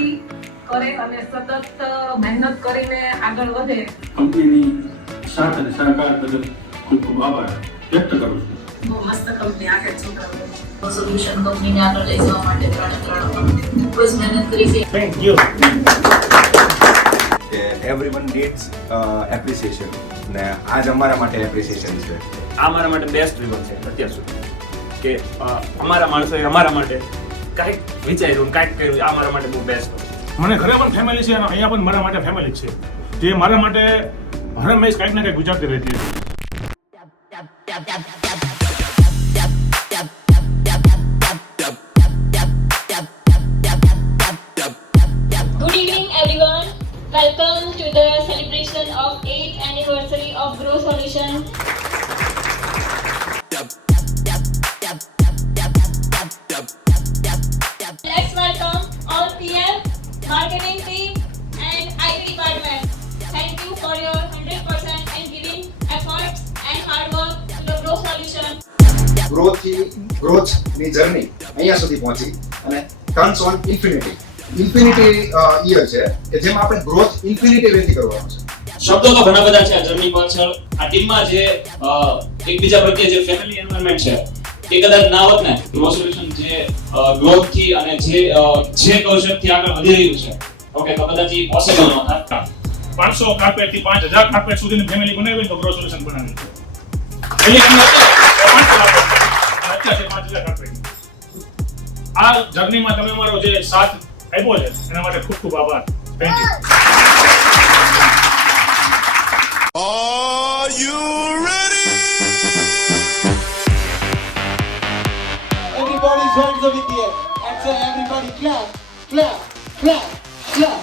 પ્રગતિ કરે અને સતત મહેનત કરીને આગળ વધે. કંપનીની સાથ અને સહકાર બદલ ખૂબ ખૂબ આભાર વ્યક્ત કરું છું. બહુ મસ્ત કંપની આખે છોકરાઓ સોલ્યુશન કંપનીને આગળ લઈ જવા માટે ત્રણ ખૂબ જ મહેનત કરી છે. Thank you. Everyone needs appreciation. ને આજ અમારા માટે એપ્રિસિએશન છે. આ મારા માટે બેસ્ટ રિવન છે અત્યાર સુધી કે અમારા માણસોએ અમારા માટે કાંઈક વિચાર્યું કાંઈક કર્યું. આ મારા માટે બહુ બેસ્ટ. મને ઘરે પણ ફેમિલી છે અને અહીંયા પણ મારા માટે ફેમિલી છે જે મારા માટે હરમેશ કંઈક ને કંઈક ગુજરાતી રહેતી છે. Good evening, everyone. Welcome to the celebration of 8th anniversary of Grow Solution. Let's welcome all PM, marketing team, and IT department. Thank you for your 100% and giving efforts and hard work to the Grow Solution. ગ્રોથની journey અહીંયા સુધી પહોંચી અને turns on infinity year છે કે જેમાં આપણે growth infinity વેથી કરવાનો છે. શબ્દો તો ઘણા બધા છે આ જર્ની પાછળ. આ ટીમમાં જે એકબીજા પ્રત્યે જે ફેમિલી એન્વાયરમેન્ટ છે એ કદાચ ના હોત ને ગ્રો સોલ્યુશન જે ગ્રોથ થી અને જે કૌશલ્યથી આગળ વધી રહ્યું છે ઓકે તો કદાચ એ પોસિબલ ન થાત. 500 કાર્પેટ થી 5000 કાર્પેટ સુધીની ફેમિલી બનાવી તો ગ્રો સોલ્યુશન બનાવી છે. અત્યારે 5000 કાર્પેટ. આ જર્નીમાં તમે અમારો જે સાથ આપ્યો છે એના માટે ખૂબ ખૂબ આભાર. Thank you. Are you ready? Everybody's hands up in the air. And so everybody clap, clap, clap, clap.